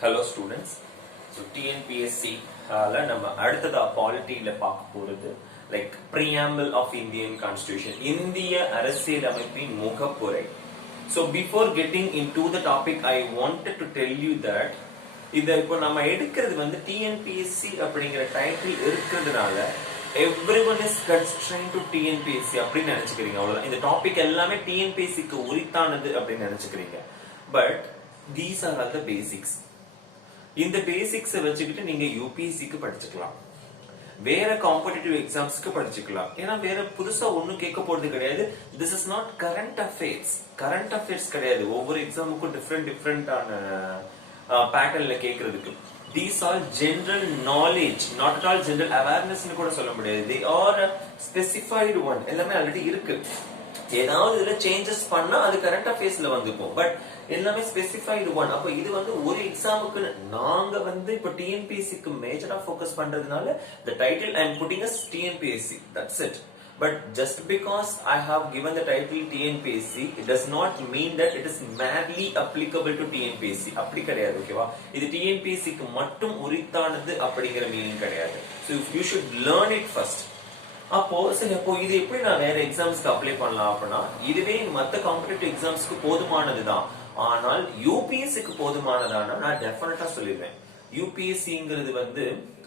Hello students. So TNPSC நம்ம அடுத்ததா பாலிட்டியில பார்க்க போறது like preamble of Indian Constitution, இந்திய அரசியலமைப்பின் முகப்புரை. So before getting into the topic, I wanted to tell you that இத இப்போ நம்ம எடுக்கிறது வந்து TNPSC அப்படிங்கிற டைட்டில் இருக்கிறதுனால everyone is constrained to TNPSC அப்படின்னு நினைச்சுக்கிறீங்க. அவ்வளவுதான். இந்த டாபிக் எல்லாமே TNPSCக்கு உரித்தானது அப்படின்னு நினைச்சுக்கிறீங்க. But these are all the basics. இந்த பேசிக்ஸை வச்சுக்கிட்டு நீங்க யூபிஎஸ்சிக்கு படிச்சுக்கலாம், வேற காம்படிட்டிவ் எக்ஸாம்ஸ்க்கு படிச்சுக்கலாம். ஏன்னா வேற புதுசா ஒண்ணும் கேட்க போறது கிடையாது. This is not current affairs. Current affairs கிடையாது. ஒவ்வொரு எக்ஸாமுக்கும் டிஃப்ரெண்டான பேட்டர்ன்ல கேட்கறதுக்கு. These are general knowledge, not at all general awareness னு கூட சொல்ல முடியாது. They are specified one. எல்லாமே ஆல்ரெடி இருக்கு. ஏதாவது இதுல சேஞ்சஸ் பண்ணா அது கரண்ட் அஃபேர்ஸ்ல வந்துக்கும். பட் எல்லாமே ஸ்பெசிஃபைடு ஒன். அப்ப இது வந்து ஒரு எக்ஸாமுக்கு நாங்க வந்து இப்ப டிஎன்பிஎஸ்சிக்கு மேஜரா ஃபோக்கஸ் பண்றதுனால the title I am putting as TNPSC. That's it. But just because I have given the title TNPSC, it does not mean that it is merely applicable to TNPSC. அப்படி கிடையாது. ஓகேவா? இது டிஎன்பிஎஸ்சிக்கு மட்டும் உரித்தானது அப்படிங்கிற மீனிங் கிடையாது. So you should learn it first. அப்போ சரி, அப்போ இது எப்படி நான் வேற எக்ஸாம்ஸ்க்கு அப்ளை பண்ணலாம் அப்படின்னா, இதுவே மத்த காம்படிட்டிவ் எக்ஸாம்ஸ்க்கு போதுமானதுதான். ஆனால் யூபிஎஸ்சிக்கு போதுமானதானா நான் டெஃபினட்டா சொல்லிடுவேன். யூபிஎஸ்சிங்கிறது வந்து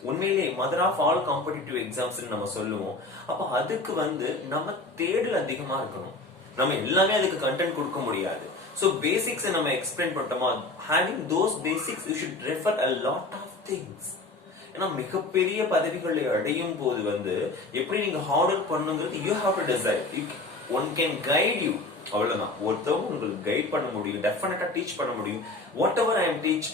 உண்மையிலேயே mother of all competitive exams நம்ம சொல்லுவோம். அப்ப அதுக்கு வந்து நம்ம தேடல் அதிகமா இருக்கணும். நம்ம எல்லாமே அதுக்கு கண்டென்ட் கொடுக்க முடியாது. சோ பேசிக்ஸ் நம்ம எக்ஸ்பிளைன் பண்ணிட்டோமா, having those basics you should refer a lot of things. ஏன்னா மிகப்பெரிய பதவிகளை அடையும் போது வந்து எப்படி நீங்க ஹார்ட் ஒர்க் பண்ணுங்கிறது you have to decide. One can guide you. அவ்வளவுதான். ஒருத்தவங்க உங்களுக்கு கைட் பண்ண முடியும், டெஃபினட்டா டீச் பண்ண முடியும். What ever I am teach,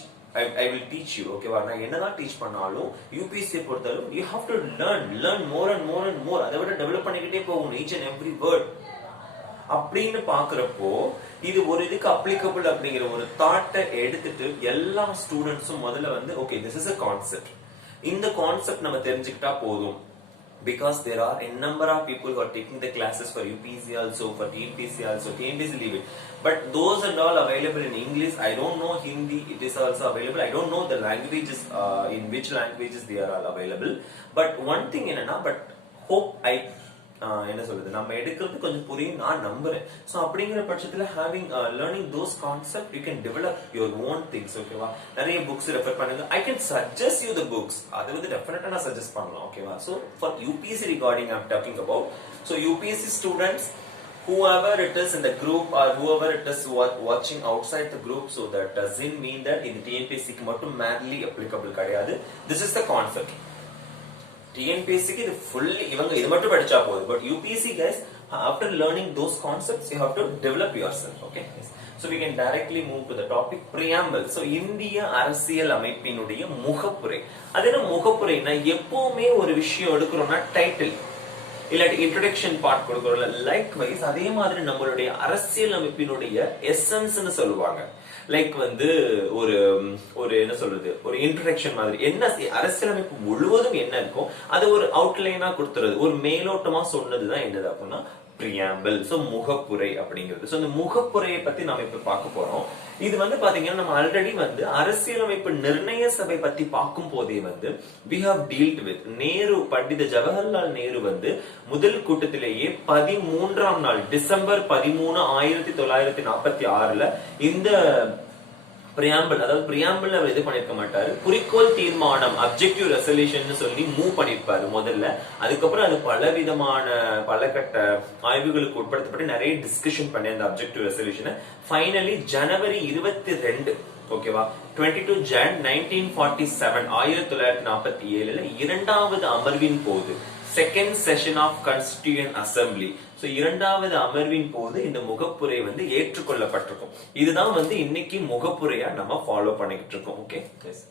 I will teach you. ஓகேவா? நான் என்னதான் டீச் பண்ணாலும் யூபிஎஸ்சி பொறுத்தளவு you have to learn more and more and more. அதை விட டெவலப் பண்ணிக்கிட்டே போகணும் each and every word. அப்படின்னு பாக்குறப்போ இது ஒரு இதுக்கு அப்ளிகபிள் அப்படிங்கிற ஒரு தாட்டை எடுத்துட்டு எல்லா ஸ்டூடெண்ட்ஸும் முதல்ல வந்து okay this is a concept. இந்த கான்செப்ட் நம்ம தெரிஞ்சுக்கிட்டா போதும். Because there are a number of people who are taking the classes for UPSC also, for TNPSC also. TNPSC leave it. But those and all available in English. I don't know Hindi. It is also available. I don't know the languages, in which languages they are all available. But one thing என்னன்னா, but hope என்ன சொல்றது, நம்ம எடுக்கிறது கொஞ்சம் புரியும் நான் நம்புறேன். So அப்படிங்கிற பட்சத்துல having learning those concept you can develop your own things. ஓகேவா? நிறைய புக்ஸ் ரெஃபர் பண்ணுங்க. I can suggest you the books. அதை வந்து டெஃபினட்டா நான் சஜஸ்ட் பண்ணலாம். ஓகேவா? So for UPSC regarding I am talking about. So UPSC students, whoever it is in the group or whoever it is watching outside the group, so that doesn't mean that in the TNPSC க்கு மட்டும் merely applicable கிடையாது. This is the concept. TNPSC க்கு இது fully இவங்க இது மட்டும் படிச்சா போதும். But UPSC guys, after learning those concepts, you have to develop yourself. Okay? Yes. So we can directly move to the topic preamble. So இந்திய அரசியல் அமைப்பினுடைய முகப்புரை. அது என்ன முகப்புரைனா, எப்பவுமே ஒரு விஷயம் எடுக்கிறோம்னா டைட்டில் இல்லாட்டி இன்ட்ரோடக்ஷன் பார்ட் கொடுக்கறோம்ல, லைக் வைஸ் அதே மாதிரி நம்மளுடைய அரசியல் அமைப்பினுடைய எசன்ஸ்னு சொல்லுவாங்க. லைக் வந்து ஒரு என்ன சொல்றது, ஒரு இன்ட்ரோடக்ஷன் மாதிரி என்ன அரசியலமைப்பு முழுவதும் என்ன இருக்கும் அது ஒரு அவுட்லைனா கொடுத்துறது, ஒரு மேலோட்டமா சொன்னதுதான் என்னது அப்படின்னா பிரியாம்பிள். சோ முகப்புரை அப்படிங்கிறது. சோ இந்த முகப்புரையை பத்தி நாம இப்ப பார்க்க போறோம். இது வந்து பாத்தீங்கன்னா நம்ம ஆல்ரெடி வந்து அரசியலமைப்பு நிர்ணய சபை பத்தி பார்க்கும் போதே வந்து we have dealt with Nehru, பண்டித ஜவஹர்லால் நேரு வந்து முதல் கூட்டத்திலேயே 13ஆம் நாள் டிசம்பர் 13, 1946 இந்த பிரியாம்பிள், அதாவது பிரியாம்பிள் அவர் இது பண்ணிருக்க மாட்டாரு, குறிக்கோள் தீர்மானம் அப்ஜெக்டிவ் ரெசல்யூஷன் சொல்லி மூவ் பண்ணிருப்பாரு முதல்ல. அதுக்கப்புறம் அது பலவிதமான பலகட்ட ஆய்வுகளுக்கு உட்படுத்தப்பட்டு நிறைய டிஸ்கஷன் பண்ணி அந்த அப்ஜெக்டிவ் ரெசல்யூஷனை ஃபைனலி ஜனவரி 22, ஓகேவா, 22 Jan 1947 1947 இரண்டாவது அமர்வின் போது, second session of constituent assembly, so இரண்டாவது அமர்வின் போது இந்த முகப்புரை வந்து ஏற்றுக்கொள்ளப்பட்டிருக்கும். இதுதான் வந்து இன்னைக்கு முகப்புரையா நம்ம ஃபாலோ பண்ணிக்கிட்டு இருக்கோம். Okay, yes,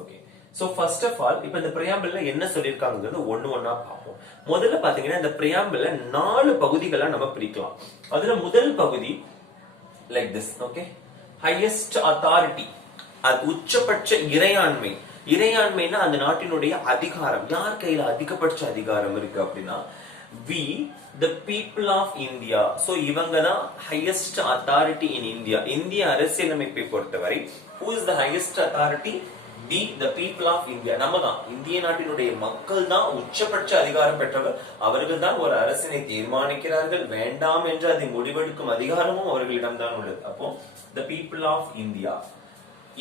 okay. So first of all இப்ப இந்த பிரியாம்பிள்ல என்ன சொல்லிருக்காங்கிறது ஒண்ணா பார்ப்போம். முதல்ல பாத்தீங்கன்னா இந்த பிரியாம்பிள்ல 4 பகுதிகளா நம்ம பிரிக்கலாம். அதுல முதல் பகுதி like this. Okay, highest authority, அது உச்சபட்ச இறையாண்மை. இறையாண்மைனா அந்த நாட்டினுடைய அதிகாரம், யார் கையில அதிகபட்ச அதிகாரம் இருக்கு அப்படின்னா we the people of India. So இவங்க தான் highest authority in India. இந்திய அரசியலமைப்பை பொறுத்தவரை who is the highest authority? We the people of India. நம்ம தான் இந்திய நாட்டினுடைய மக்கள் தான் உச்சபட்ச அதிகாரம் பெற்றவர். அவர்கள் தான் ஒரு அரசினை தீர்மானிக்கிறார்கள். வேண்டாம் என்று அதை முடிவெடுக்கும் அதிகாரமும் அவர்களிடம் தான் உள்ளது. அப்போ the people of India,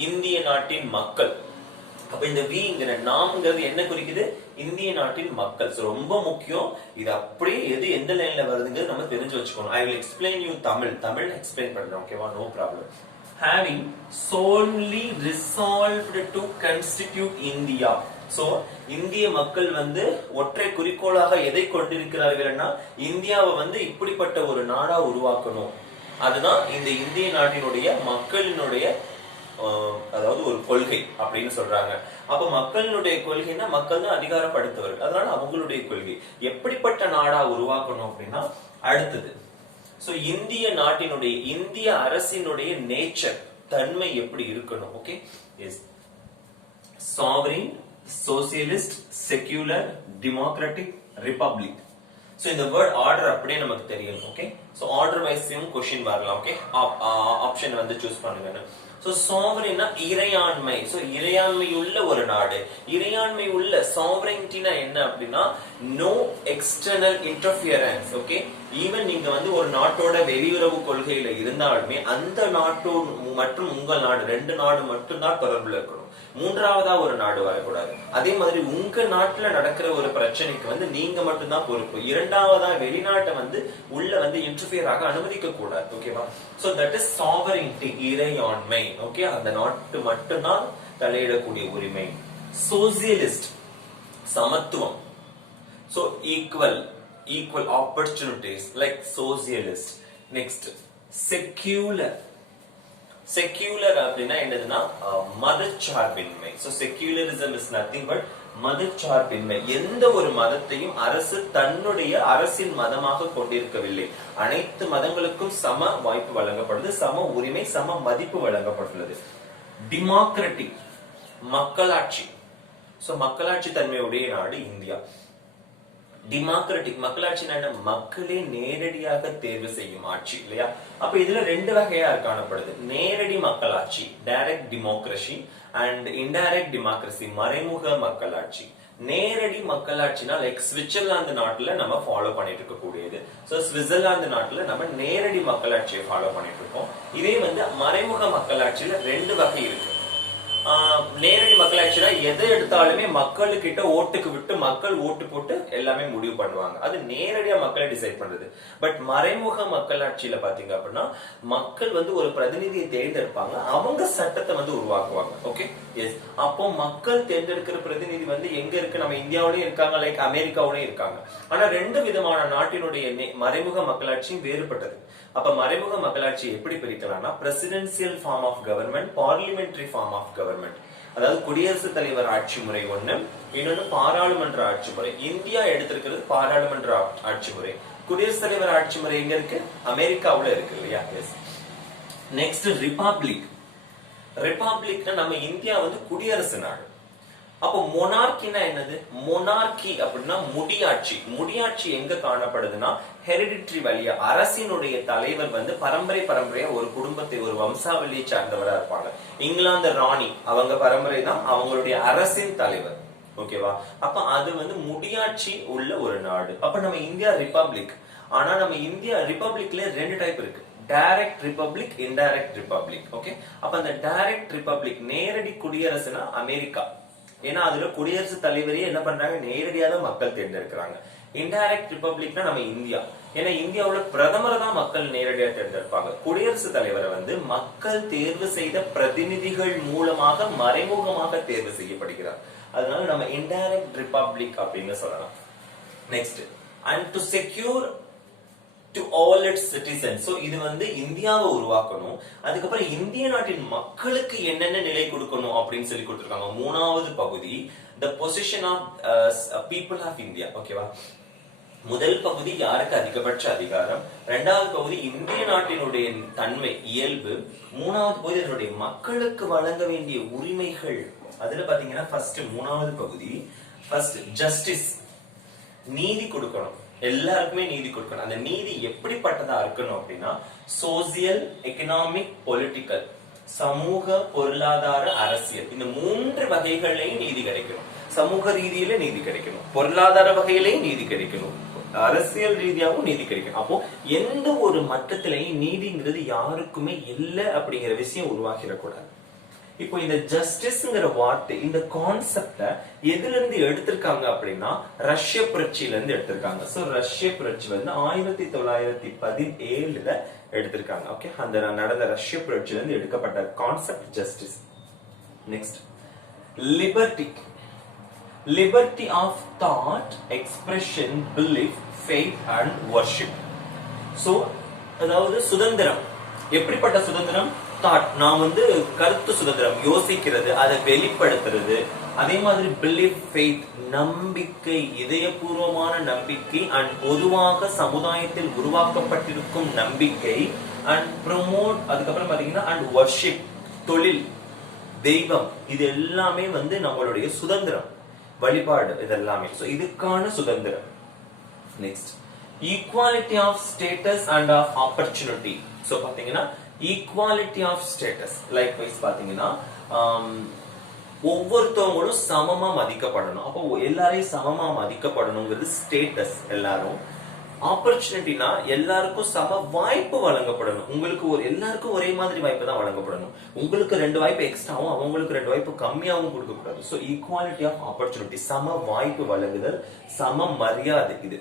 இந்திய நாட்டின் மக்கள். அப்ப இந்த விங்கிற நாம்ங்கிறது என்ன குறிக்குது? இந்திய நாட்டின் மக்கள். ரொம்ப முக்கியம். இது அப்படியே எது எந்த லைன்ல வருதுங்கிறது நம்ம தெரிஞ்சு வச்சுக்கணும். I will explain you Tamil explain பண்றேன். ஓகேவா? No problem. Having solely resolved to constitute India. So இந்திய மக்கள் ஒற்றை குறிக்கோளாக எதை கொண்டிருக்கிறார்கள்னா இந்தியாவை இப்படிப்பட்ட ஒரு நாடா உருவாக்கணும். அதுதான் இந்த இந்திய நாட்டினுடைய மக்களினுடைய அதாவது ஒரு கொள்கை அப்படின்னு சொல்றாங்க. அப்ப மக்களினுடைய கொள்கைன்னா மக்கள் தான் அதிகாரப்படுத்தவர்கள். அதனால அவங்களுடைய கொள்கை எப்படிப்பட்ட நாடா உருவாக்கணும் அப்படின்னா அடுத்தது. சோ இந்திய நாட்டினுடைய இந்திய அரசினுடைய நேச்சர் தன்மை எப்படி இருக்கணும்? Okay, yes, sovereign, socialist, secular, democratic, republic. So இந்த வேர்ட் ஆர்டர் அப்படியே நமக்கு தெரியும். ஓகே, சோ ஆர்டர் வைஸும் क्वेश्चन வரலாம். ஓகே, ஆப்ஷன் சூஸ் பண்ணுங்க. சோ சாவரின்னா இறையாண்மை. சோ இறையாண்மை உள்ள ஒரு நாடு. இறையாண்மை உள்ள சாவரினிட்டினா என்ன அப்படின்னா no external interference. Okay, even நீங்க ஒரு நாட்டோட வெளியுறவு கொள்கையில இருந்தாலுமே அந்த நாட்டோடு மற்றும் உங்கள் நாடு ரெண்டு நாடு மட்டும் தான் தொடர்புல இருக்கணும். மூன்றாவதா ஒரு நாடு வரக்கூடாது. அதே மாதிரி உங்க நாட்டுல நடக்கிற ஒரு பிரச்சனைக்கு நீங்க மட்டும்தான் பொறுப்பு. இரண்டாவதா வெளிநாட்டை உள்ள இன்டர்ஃபியர் ஆக அனுமதிக்க கூடாது. ஓகேவா? சோ தட் இஸ் சாவரினிட்டி, இறையாண்மை. ஓகே, அந்த நாட்டு மட்டும்தான் தலையிடக்கூடிய உரிமை. சோசியலிஸ்ட், சமத்துவம். So equal opportunities like socialist. Next secular. Secular அப்படின்னா என்னதுன்னா மதச்சார்பின்மை. So secularism is nothing but மதச்சார்பின்மை. எந்த ஒரு மதத்தையும் அரசு தன்னுடைய அரசின் மதமாக கொண்டிருக்கவில்லை. அனைத்து மதங்களுக்கும் சம வாய்ப்பு வழங்கப்படுது, சம உரிமை, சம மதிப்பு வழங்கப்பட்டுள்ளது. டெமோக்ராட்டிக், மக்களாட்சி. சோ மக்களாட்சி தன்மையுடைய நாடு இந்தியா. டெமோக்ராட்டிக், மக்களாட்சினா என்ன? மக்களே நேரடியாக தேர்வு செய்யும் ஆட்சி இல்லையா? அப்ப இதுல ரெண்டு வகையா காணப்படுது. நேரடி மக்களாட்சி, direct democracy, and indirect democracy, மறைமுக மக்களாட்சி. நேரடி மக்களாட்சினா லைக் சுவிட்சர்லாந்து நாட்டுல நம்ம ஃபாலோ பண்ணிட்டு இருக்க கூடியது. சோ சுவிட்சர்லாந்து நாட்டுல நம்ம நேரடி மக்களாட்சியை ஃபாலோ பண்ணிட்டு இருக்கோம். இதே மறைமுக மக்களாட்சியில ரெண்டு வகை இருக்கு. நேரடி மக்களாட்சினா எதை எடுத்தாலுமே மக்களுக்கிட்ட ஓட்டுக்கு விட்டு மக்கள் ஓட்டு போட்டு எல்லாமே முடிவு பண்ணுவாங்க. அது நேரடியா மக்களை டிசைட் பண்றது. பட் மறைமுக மக்களாட்சியில பாத்தீங்க அப்படின்னா மக்கள் ஒரு பிரதிநிதியை தேர்ந்தெடுப்பாங்க, அவங்க சட்டத்தை உருவாக்குவாங்க. Okay, S. அப்போ மக்கள் தேர்ந்தெடுக்கிற பிரதிநிதி எங்க இருக்கு? நம்ம இந்தியாவிலயும் இருக்காங்க, லைக் அமெரிக்காவிலயும் இருக்காங்க. ஆனா ரெண்டு விதமான நாட்டினுடைய மறைமுக மக்களாட்சியும் வேறுபட்டது. அப்ப மறைமுக மக்களாட்சி எப்படி பிரிக்கலாம்னா presidential form of government, parliamentary form of government. அதாவது குடியரசுத் தலைவர் ஆட்சி முறை ஒண்ணு, இன்னொன்னு பாராளுமன்ற ஆட்சி முறை. இந்தியா எடுத்திருக்கிறது பாராளுமன்ற ஆட்சி முறை. குடியரசுத் தலைவர் ஆட்சி முறை எங்க இருக்கு? அமெரிக்காவுல இருக்கு இல்லையா? எஸ். Next republic. ரிபப்ளிக்னா நம்ம இந்தியா குடியரசு நாடு. அப்போ மொனார்கினா என்னது? மொனார்கி அப்படின்னா முடியாட்சி. முடியாட்சி எங்க காணப்படுதுன்னா ஹெரிடிட்டரி வழியா அரசினுடைய தலைவர் பரம்பரையா ஒரு குடும்பத்தை ஒரு வம்சாவளியை சார்ந்தவரா இருப்பாங்க. இங்கிலாந்து ராணி அவங்க பரம்பரை தான் அவங்களுடைய அரசின் தலைவர். ஓகேவா? அப்ப அது முடியாட்சி உள்ள ஒரு நாடு. அப்ப நம்ம இந்தியா ரிபப்ளிக். ஆனா நம்ம இந்தியா ரிபப்ளிக்ல ரெண்டு டைப் இருக்கு. Direct republic, indirect republic. Okay, அப்ப அந்த டைரக்ட் ரிபப்ளிக் நேரடி குடியரசுனா அமெரிக்கா. ஏன்னா அதுல குடியரசு தலைவரையே என்ன பண்றாங்க? நேரடியா தான் மக்கள் தேர்ந்தெடுக்கிறாங்க. இன்டைரக்ட் ரிபப்ளிக்னா நம்ம இந்தியா. ஏன்னா இந்தியாவுல பிரதமரை தான் மக்கள் நேரடியா தேர்ந்தெடுப்பாங்க. குடியரசுத் தலைவரை மக்கள் தேர்வு செய்த பிரதிநிதிகள் மூலமாக மறைமுகமாக தேர்வு செய்யப்படுகிறார். அதனால நம்ம இன்டைரக்ட் ரிபப்ளிக் அப்படின்னு சொல்லலாம். Next, and to secure to all its citizens. So இது இந்தியாவை உருவாக்கணும். அதுக்கப்புறம் இந்திய நாட்டின் மக்களுக்கு என்னென்ன நிலை கொடுக்கணும் அப்படின்னு சொல்லி கொடுத்திருக்காங்க. மூணாவது பகுதி the position of people of India. ஓகேவா? முதல் பகுதி யாருக்கு அதிகபட்ச அதிகாரம், இரண்டாவது பகுதி இந்திய நாட்டினுடைய தன்மை, இயல்பு, மூணாவது பகுதி அதனுடைய மக்களுக்கு வழங்க வேண்டிய உரிமைகள். அதுல பாத்தீங்கன்னா ஃபர்ஸ்ட் மூணாவது பகுதி, ஃபர்ஸ்ட் ஜஸ்டிஸ், நீதி கொடுக்கணும். எல்லாருக்குமே நீதி கொடுக்கணும். அந்த நீதி எப்படிப்பட்டதா இருக்கணும் அப்படின்னா சோசியல், எக்கனாமிக், பொலிட்டிக்கல், சமூக, பொருளாதார, அரசியல், இந்த 3 வகைகளையும் நீதி கிடைக்கணும். சமூக ரீதியில நீதி கிடைக்கணும், பொருளாதார வகையிலையும் நீதி கிடைக்கணும், அரசியல் ரீதியாகவும் நீதி கிடைக்கணும். அப்போ எந்த ஒரு மட்டத்திலையும் நீதிங்கிறது யாருக்குமே இல்லை அப்படிங்கிற விஷயம் உருவாக்கிடக்கூடாது. இப்போ இந்த ஜஸ்டிஸ்ங்கிற வார்த்தை, இந்த கான்செப்ட எதுல இருந்து எடுத்திருக்காங்க அப்படின்னா ரஷ்ய புரட்சியில இருந்து எடுத்திருக்காங்க. சோ ரஷ்ய புரட்சி வந்து 1917ல எடுத்திருக்காங்க. ஓகே, அந்த நடந்த ரஷ்ய புரட்சியில இருந்து எடுக்கப்பட்ட concept justice. Next, liberty. Liberty of thought, expression, belief, faith and worship. So அதாவது சுதந்திரம். எப்படிப்பட்ட சுதந்திரம்? தாட், நான் வந்து கருத்து சுதந்திரம், யோசிக்கிறது, அதை வெளிப்படுத்துறது. அதே மாதிரி பிலீஃப், ஃபெய்த், நம்பிக்கை, இதயபூர்வமான நம்பிக்கை, அண்ட் பொதுவாக சமுதாயத்தில் உருவாக்கப்பட்டிருக்கும் நம்பிக்கை, அண்ட் ப்ரமோட், அதுக்கப்புறம் பாத்தீங்கன்னா அண்ட் வர்ஷிப், தொழில், தெய்வம், இது எல்லாமே வந்து நம்மளுடைய சுதந்திரம், வழிபாடு, இதெல்லாமே. சோ இதுக்கான சுதந்திரம். Next, equality of status and of opportunity. So பாத்தீங்கன்னா equality of status, likewise பாத்தீங்கன்னா ஒவ்வொருத்தவங்களும் சமமா மதிக்கப்படணும். அப்போ எல்லாரையும் சமமா மதிக்கப்படணுங்கிறது ஸ்டேட்டஸ். எல்லாரும் ஆப்பர்ச்சுனிட்டினா எல்லாருக்கும் சம வாய்ப்பு வழங்கப்படணும். உங்களுக்கு எல்லாருக்கும் ஒரே மாதிரி வாய்ப்பு தான் வழங்கப்படணும். உங்களுக்கு 2 வாய்ப்பு எக்ஸ்ட்ராவும் அவங்களுக்கு 2 வாய்ப்பு கம்மியாவும் கொடுக்கக்கூடாது. சோ ஈக்குவாலிட்டி ஆஃப் ஆப்பர்ச்சுனிட்டி, சம வாய்ப்பு வழங்குதல், சம மரியாதை இது.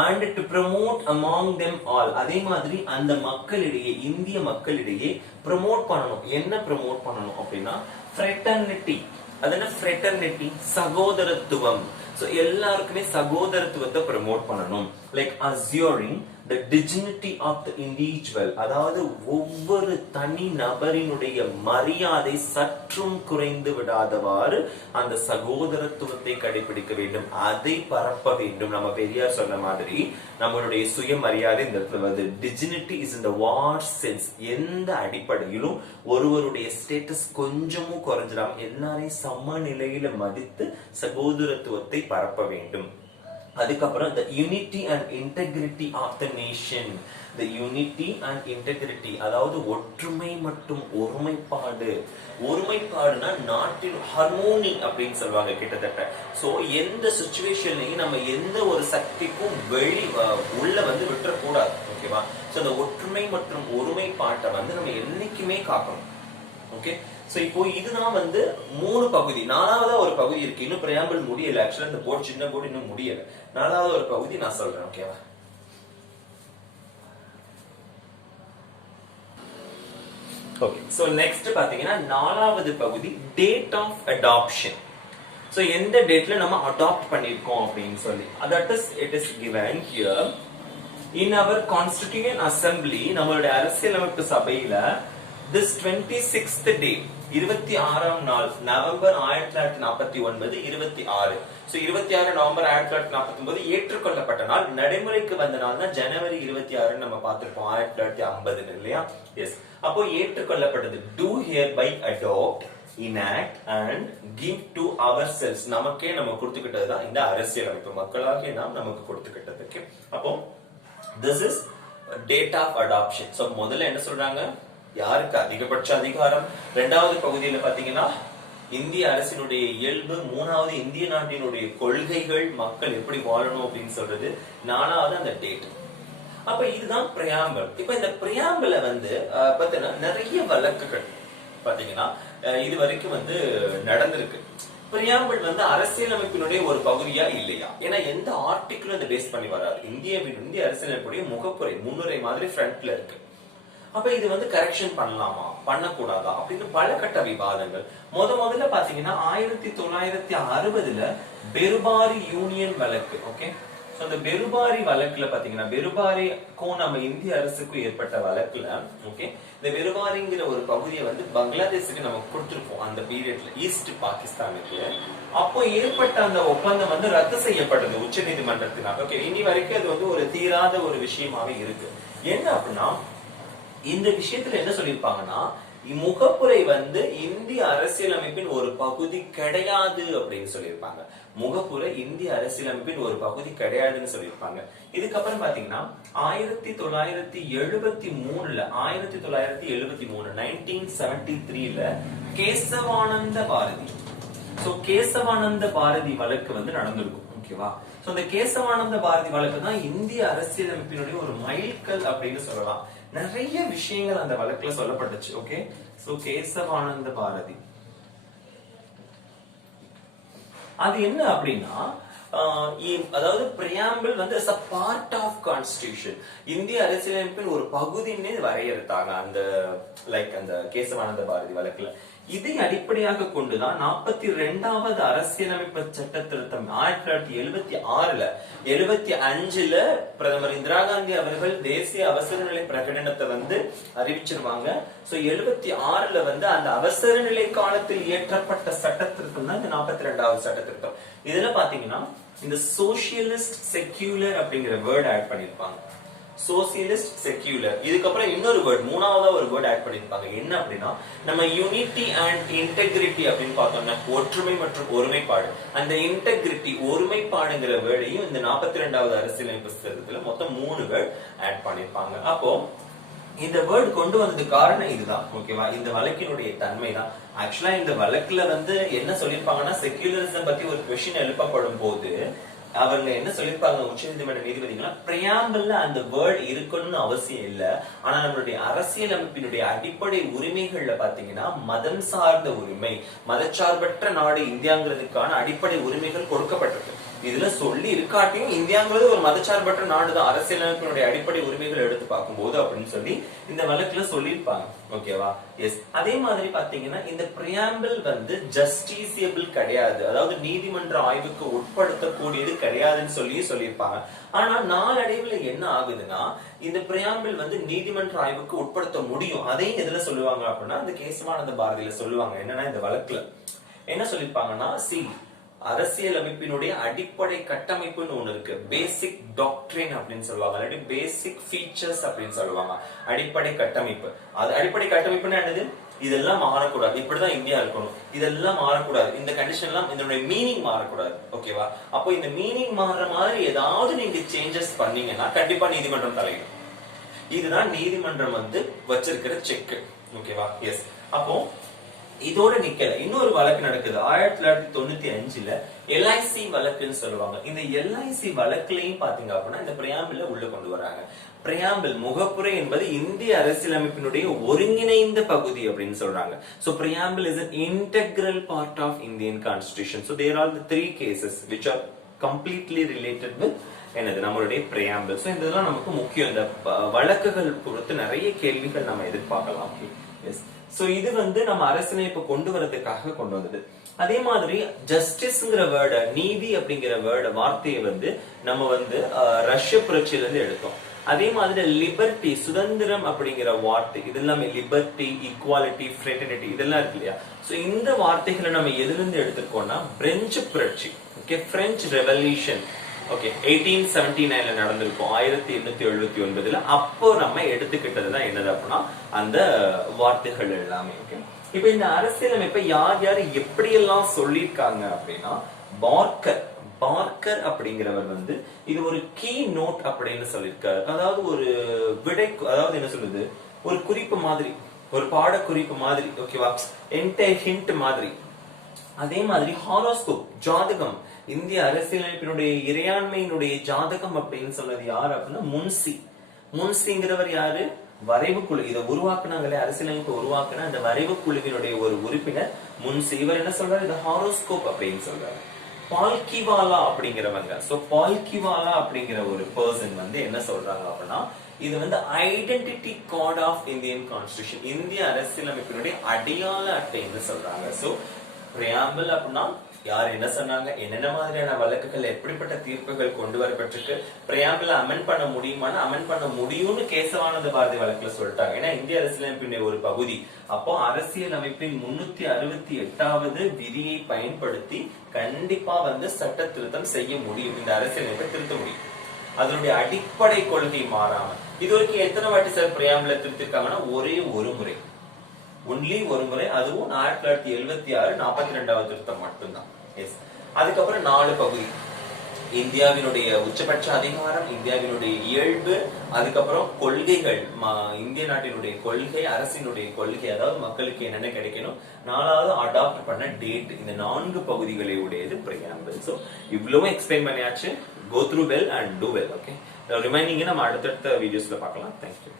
And to promote among them all, அதே மாதிரி அந்த மக்களிடையே, இந்திய மக்களிடையே ப்ரோமோட் பண்ணணும். என்ன ப்ரோமோட் பண்ணணும் அப்படின்னா ஃப்ரெட்டர்னிட்டி. அது என்ன ஃப்ரெட்டர்னிட்டி? சகோதரத்துவம். சோ எல்லாருக்குமே சகோதரத்துவத்தை ப்ரோமோட் பண்ணணும். Like assuring the dignity of the individual, அதாவது ஒவ்வொரு தனி நபரினுடைய மரியாதை சற்றும் குறைந்து விடாதவாறு அந்த சகோதரத்துவத்தை கடைபிடிக்க வேண்டும், அதை பரப்ப வேண்டும். நம்ம பெரியார் சொன்ன மாதிரி நம்மளுடைய சுயமரியாதை இந்த dignity is in the what sense, எந்த அடிப்படையிலும் ஒருவருடைய ஸ்டேட்டஸ் கொஞ்சமும் குறைஞ்சிடாம எல்லாரையும் சமநிலையில மதித்து சகோதரத்துவத்தை பரப்ப வேண்டும். அதுக்கப்புறம் the unity and integrity of the nation, the unity and integrity, அதாவது ஒற்றுமை மற்றும் ஒருமைப்பாடு. ஒருமைப்பாடுனா நாட்டின் ஹார்மோனி அப்படின்னு சொல்லுவாங்க கிட்டத்தட்ட. சோ எந்த சிச்சுவேஷன்லயும் நம்ம எந்த ஒரு சக்திக்கும் உள்ள வந்து விட்டுறக்கூடாது. ஓகேவா? சோ அந்த ஒற்றுமை மற்றும் ஒருமைப்பாட்டை வந்து நம்ம என்னைக்குமே காக்கணும். ஓகே, சோ இப்போ இதுதான் வந்து 3 பகுதி. 4வது ஒரு பகுதி இருக்கு, இன்னும் பிரியாம்பிள் முடியல. ஆக்சுவலா இந்த போர்ட், சின்ன போர்ட் இன்னும் முடியல. 4வது ஒரு பகுதி நான் சொல்றேன். ஓகேவா? ஓகே, சோ நெக்ஸ்ட் பாத்தீங்கன்னா 4வது பகுதி டேட் ஆஃப் அடாப்ஷன். சோ எந்த டேட்ல நம்ம அடாப்ட் பண்ணிருக்கோம் அப்படின்னு சொல்லி, that is it is given here in our constituent assembly, நம்மளுடைய அரசியலமைப்பு சபையில this 26th day, 26ஆம் நாள், நவம்பர் 1949, 26. சோ 26 நவம்பர் 1949 ஏற்றுக்கொள்ளப்பட்ட நாள். நடைமுறைக்கு வந்த நாள் தான் ஜனவரி 26 நம்ம பார்த்திருப்போம் 1950 இல்லையா? எஸ். அப்போ ஏற்றுக்கொள்ளப்பட்டது. do hereby adopt, enact and give to ourselves, நமக்கே நம்ம கொடுத்துக்கிட்டது தான் இந்த அரசியலமைப்பு, மக்களாகிய நாம் நமக்கு கொடுத்துக்கிட்டது. ஓகே, அப்போ this is date of adoption. So முதல்ல என்ன சொல்றாங்க? யாருக்கு அதிகபட்ச அதிகாரம்? 2வது பகுதியில பாத்தீங்கன்னா இந்திய அரசினுடைய இயல்பு, 3வது இந்திய நாட்டினுடைய கொள்கைகள், மக்கள் எப்படி வாழணும் அப்படின்னு சொல்றது, 4வது அந்த டேட். அப்ப இதுதான் பிரியாம்பிள். இப்ப இந்த பிரியாம்பிள வந்து பாத்தீங்கன்னா நிறைய வழக்குகள் பாத்தீங்கன்னா இது வரைக்கும் வந்து நடந்திருக்கு. பிரியாம்பிள் வந்து அரசியலமைப்பினுடைய ஒரு பகுதியா இல்லையா? ஏன்னா எந்த ஆர்டிகிளும் அதை பேஸ் பண்ணி வராது. இந்திய அரசியலமைப்புடைய முகப்புரை, முன்னுரை மாதிரி ஃப்ரண்ட்ல இருக்கு. அப்ப இது வந்து கரெக்ஷன் பண்ணலாமா, பண்ணக்கூடாதா அப்படின்னு பல கட்ட விவாதங்கள். முதல்ல பாத்தீங்கன்னா 1960ல பெருபாரி யூனியன் வழக்கு. ஓகே, சோ அந்த பெருபாரி வழக்குல பாத்தீங்கன்னா, பெருபாரிக்கும் நம்ம இந்திய அரசுக்கும் ஏற்பட்ட வழக்குல, ஓகே, இந்த பெருபாரிங்கிற ஒரு பகுதியை வந்து பங்களாதேஷுக்கு நம்ம கொடுத்திருப்போம் அந்த பீரியட்ல, ஈஸ்ட் பாகிஸ்தானுக்கு. அப்போ ஏற்பட்ட அந்த ஒப்பந்தம் வந்து ரத்து செய்யப்பட்டது உச்ச நீதிமன்றத்தினால். ஓகே, இனி வரைக்கும் அது வந்து ஒரு தீராத ஒரு விஷயமாவே இருக்கு. என்ன அப்படின்னா, இந்த விஷயத்துல என்ன சொல்லிருப்பாங்கன்னா, முகப்புரை வந்து இந்திய அரசியலமைப்பின் ஒரு பகுதி கிடையாது அப்படின்னு சொல்லியிருப்பாங்க. முகப்புரை இந்திய அரசியலமைப்பின் ஒரு பகுதி கிடையாதுன்னு சொல்லியிருப்பாங்க. இதுக்கப்புறம் பாத்தீங்கன்னா 1973ல கேசவானந்த பாரதி, சோ கேசவானந்த பாரதி வழக்கு வந்து நடந்திருக்கும். ஓகேவா? சோ இந்த கேசவானந்த பாரதி வழக்கு தான் இந்திய அரசியலமைப்பினுடைய ஒரு மைல்கல் அப்படின்னு சொல்லலாம். நிறைய விஷயங்கள் அந்த வழக்குல சொல்லப்பட்டுச்சு. ஓகே, சோ கேசவானந்த பாரதி அது என்ன அப்படின்னா, அதாவது பிரியாம்பிள் வந்து as a part of constitution, இந்திய அரசியலமைப்பின் ஒரு பகுதின்னு வரையறுத்தாங்க அந்த அந்த கேசவானந்த பாரதி வழக்குல. இதை அடிப்படையாக கொண்டுதான் 42வது அரசியலமைப்பு சட்ட திருத்தம் 1976ல பிரதமர் இந்திரா காந்தி அவர்கள் தேசிய அவசர நிலை பிரகடனத்தை வந்து அறிவிச்சிருவாங்க. சோ 76ல வந்து அந்த அவசர நிலை காலத்தில் இயற்றப்பட்ட சட்ட திருத்தம் தான் இந்த 42வது சட்ட திருத்தம். இதுல பாத்தீங்கன்னா இந்த சோசியலிஸ்ட் செக்யூலர் அப்படிங்கிற வேர்ட் ஆட் பண்ணிருப்பாங்க. சோசியலிஸ்ட் செக்யூலர், இதுக்கப்புறம் இன்னொரு வேர்ட், மூணாவதா ஒரு வேர்ட் ஆட் பண்ணிருப்பாங்க. என்ன அப்படின்னா, நம்ம யூனிட்டி அண்ட் இன்டெகிரிட்டி அப்படின்னு பார்த்தோம்னா ஒற்றுமை மற்றும் ஒருமைப்பாடு, அந்த இன்டெகிரிட்டி ஒருமைப்பாடுங்கிற வேர்டையும் இந்த 42வது அரசியலமைப்பு சட்டத்துல மொத்தம் 3 வேர்ட் ஆட் பண்ணிருப்பாங்க. அப்போ இந்த வேர்ட் கொண்டு வந்தது காரணம் இதுதான். ஓகேவா? இந்த வழக்கினுடைய தன்மை தான். ஆக்சுவலா இந்த வழக்குல வந்து என்ன சொல்லிருப்பாங்கன்னா, செக்யூலரிசம் பத்தி ஒரு கொஸ்டின் எழுப்பப்படும் போது அவங்க என்ன சொல்லிருப்பாங்க, உச்சநீதிமன்ற நீதிபதிகளா, பிரியாம்பிள்ல அந்த வேர்ட் இருக்கணும்னு அவசியம் இல்ல, ஆனா நம்மளுடைய அரசியலமைப்பினுடைய அடிப்படை உரிமைகள்ல பாத்தீங்கன்னா மதம் சார்ந்த உரிமை, மதச்சார்பற்ற நாடு இந்தியாங்கிறதுக்கான அடிப்படை உரிமைகள் கொடுக்கப்பட்டிருக்கு. இதுல சொல்லி இருக்காட்டியும் இந்தியாங்கிறது ஒரு மதச்சார்பற்ற நாடுதான் அரசியலமைப்பினுடைய அடிப்படை உரிமைகள் எடுத்து பார்க்கும்போது அப்படின்னு சொல்லி இந்த வழக்குல சொல்லியிருப்பாங்க. ஓகேவா? எஸ். அதே மாதிரி பாத்தீங்கன்னா இந்த பிரியாம்பிள் வந்து ஜஸ்டிசியபிள் கிடையாது, அதாவது நீதிமன்ற ஆய்வுக்கு உட்படுத்தக்கூடியது கிடையாதுன்னு சொல்லியிருப்பாங்க. ஆனா நாளடைவுல என்ன ஆகுதுன்னா, இந்த பிரியாம்பிள் வந்து நீதிமன்ற ஆய்வுக்கு உட்படுத்த முடியும். அதையும் எதுல சொல்லுவாங்க அப்படின்னா, இந்த கேசவானந்த பாரதியில சொல்லுவாங்க. என்னன்னா, இந்த வழக்குல என்ன சொல்லிருப்பாங்கன்னா, அரசியலமைப்பினுடைய அடிப்படை கட்டமைப்புன்னு ஒண்ணு இருக்கு, பேசிக் டாக்ட்ரின் அப்படின்னு சொல்லுவாங்க, இல்லாட்டி பேசிக் ஃபீச்சர்ஸ் அப்படின்னு சொல்லுவாங்க. அடிப்படை கட்டமைப்பு, அது அடிப்படை கட்டமைப்புன்னு என்னது, இதெல்லாம் மாறக்கூடாது, இப்படிதான் இந்தியா இருக்கணும், இதெல்லாம் மாறக்கூடாது, இந்த கண்டிஷன் எல்லாம் இதனுடைய மீனிங் மாறக்கூடாது. ஓகேவா? அப்போ இந்த மீனிங் மாறுற மாதிரி ஏதாவது நீங்க சேஞ்சஸ் பண்ணீங்கன்னா கண்டிப்பா நீதிமன்றம் தலையிடும். இதுதான் நீதிமன்றம் வந்து வச்சிருக்கிற செக். ஓகேவா? எஸ். அப்போ இதோட நிக்கல, இன்னொரு வழக்கு நடக்குது 1995ல எல்ஐசி வழக்குன்னு சொல்லுவாங்க. இந்த எல்ஐசி வழக்குலயும் பாத்தீங்க அப்படின்னா இந்த பிரியாம்பிள் உள்ள கொண்டு வராங்க. பிரியாம்பிள் முகப்புரை என்பது இந்திய அரசியலமைப்பினுடைய ஒருங்கிணைந்த பகுதி அப்படின்னு சொல்றாங்க. So preamble is an integral part of Indian constitution. So there are the 3 cases which are completely related with என்னது நம்மளுடைய பிரியாம்பிள். So இதெல்லாம் நமக்கு முக்கியம். இந்த வழக்குகள் பொறுத்து நிறைய கேள்விகள் நம்ம எதிர்பார்க்கலாம். எஸ். சோ இது வந்து நம்ம அரசியலமைப்பு கொண்டு வரதுக்காக கொண்டு வந்தது. அதே மாதிரி ஜஸ்டிஸ்ங்கிற வேர்ட, நீதி அப்படிங்கிற வேர்ட வார்த்தையை வந்து நம்ம வந்து ரஷ்ய புரட்சியில இருந்து எடுத்தோம். அதே மாதிரி லிபர்ட்டி, சுதந்திரம் அப்படிங்கிற வார்த்தை, இது எல்லாமே லிபர்ட்டி, ஈக்குவாலிட்டி, ஃப்ரெட்டர்னிட்டி இதெல்லாம் இருக்கு இல்லையா? சோ இந்த வார்த்தைகளை நம்ம எதுல இருந்து எடுத்திருக்கோம்னா பிரெஞ்சு புரட்சி, ஓகே, பிரெஞ்சு ரெவல்யூஷன், ஓகே, 1879ல நடந்திருக்கும், 1879ல. அப்போ நம்ம எடுத்துக்கிட்டதுதான் என்னது அப்படின்னா அந்த வார்த்தைகள் எல்லாமே. ஓகே, இப்ப இந்த அரசியலமைப்பை யார் யார் எப்படி எல்லாம் சொல்லியிருக்காங்க அப்படின்னா, பார்க்கர் அப்படிங்கிறவர் வந்து இது ஒரு கீ நோட் அப்படின்னு சொல்லியிருக்காரு. அதாவது ஒரு விடை, அதாவது என்ன சொல்லுது, ஒரு குறிப்பு மாதிரி, ஒரு பாட குறிப்பு மாதிரி. ஓகேவா? ஹிண்ட் மாதிரி. அதே மாதிரி ஹாரோஸ்கோப், ஜாதகம், இந்திய அரசியலமைப்பினுடைய இறையாண்மையினுடைய ஜாதகம் அப்படின்னு சொன்னது யாரு அப்படின்னா முன்சிங்கிறவர் யாரு, வரைவு குழு. இதை உருவாக்குனாங்களே, அரசியலமைப்பு உருவாக்குன அந்த வரைவு குழுவினுடைய ஒரு உறுப்பினர் முன்சி. இவர் என்ன சொல்றாரு, இது ஹாரோஸ்கோப் அப்படின்னு சொல்றாரு. பால்கிவாலா அப்படிங்கிறவங்க, சோ பால்கிவாலா அப்படிங்கிற ஒரு பர்சன் வந்து என்ன சொல்றாங்க அப்படின்னா, இது வந்து identity card of Indian constitution, இந்திய அரசியலமைப்பினுடைய அடையாள அட்டைன்னு சொல்றாங்க. சோ பிரியாம்பிள் அப்படின்னா யார் என்ன சொன்னாங்க, என்னென்ன மாதிரியான வழக்குகள், எப்படிப்பட்ட தீர்ப்புகள் கொண்டு வரப்பட்டிருக்கு, பிரியாம்பிள் அமெண்ட் பண்ண முடியுமான்னு அமெண்ட் பண்ண முடியும்னு கேசவானந்த பாரதி வழக்குல சொல்லிட்டாங்க. ஏன்னா இந்திய அரசியலமைப்பின் ஒரு பகுதி. அப்போ அரசியலமைப்பின் 368வது விதியை பயன்படுத்தி கண்டிப்பா வந்து சட்ட திருத்தம் செய்ய முடியும், இந்த அரசியலமைப்பை திருத்த முடியும். அதனுடைய அடிப்படை கொள்கை மாறாம. இது வரைக்கும் எத்தனை வாட்டி சார் பிரியாம்பிள திருத்திருக்காங்கன்னா ஒரே ஒரு முறை, ஒன்லி ஒரு முறை, அதுவும் 1976 42வது திருத்தம் மட்டும்தான். எஸ். அதுக்கப்புறம் 4 பகுதி, இந்தியாவினுடைய உச்சபட்ச அதிகாரம், இந்தியாவினுடைய இயல்பு, அதுக்கப்புறம் கொள்கைகள், இந்திய நாட்டினுடைய கொள்கை, அரசினுடைய கொள்கை, அதாவது மக்களுக்கு என்னென்ன கிடைக்கணும், 4வது அடாப்ட் பண்ண டேட். இந்த 4 பகுதிகளை உடையது பிரியாம்பிள். சோ இவ்வளவும் எக்ஸ்பிளைன் பண்ணியாச்சு. Go through well and do well. Okay, remaining நம்ம அடுத்தடுத்த வீடியோஸ்ல பார்க்கலாம். தேங்க்யூ.